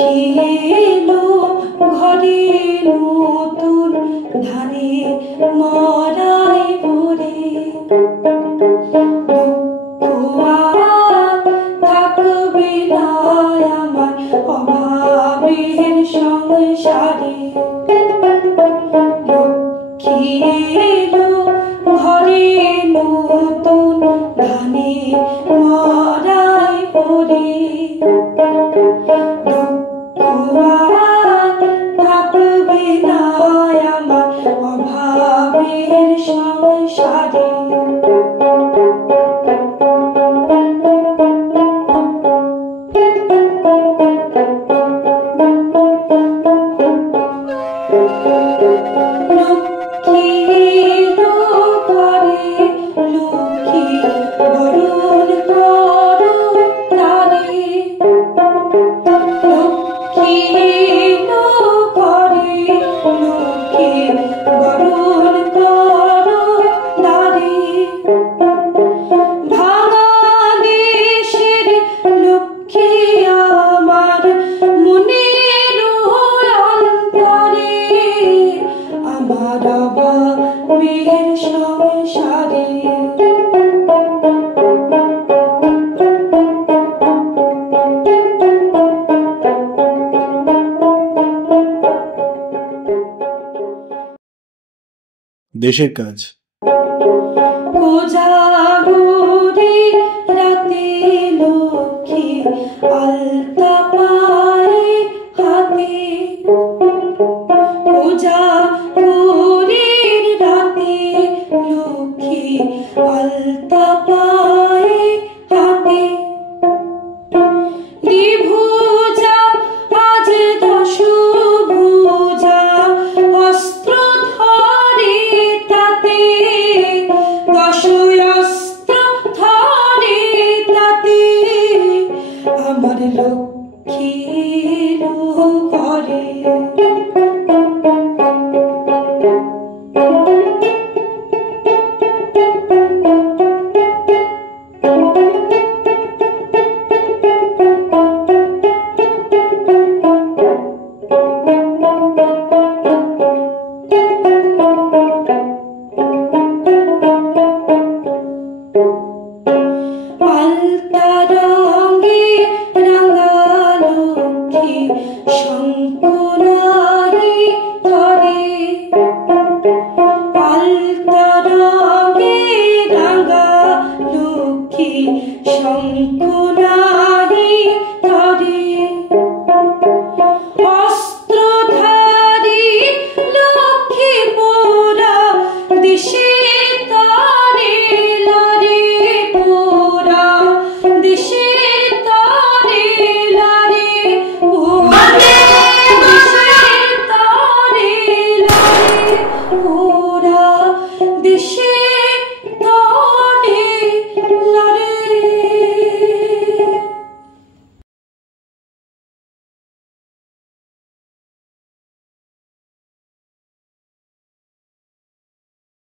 এলো ঘরে নতুন ধানে মরাই ভরে থাকবে না আমার অভাবের সংসারে লক্ষ্মী এলো ঘরে নতুন ধানে মরাই ভরে থাকবে না আমার অভাবের সংসারে লক্ষ্মী এলো ঘরে লক্ষ্মী বরণ করো তারে লক্ষ্মী এলো ঘরে লক্ষ্মী বরণ করো তারে ভাঙা দেশের লক্ষ্মী আমার মনের অন্তরে আমার অভাবের সংসারে দেশের কাজ কোজাগরি রাতে লক্ষ্মী আলতা পায়ে হাতে কোজাগরির রাতে লক্ষ্মী আলতা পায়ে হাতে দ্বিভুজা আজ দশভুজা অস্ত্র ধরে তাতে দশ অস্ত্র ধরে তাতে আমার লক্ষ্মীর ঘরে পাল্টা রঙে রাঙা লক্ষ্মী শঙ্খ নাহি ধরে পাল্টা রঙে রাঙা লক্ষ্মী শঙ্খ নাহি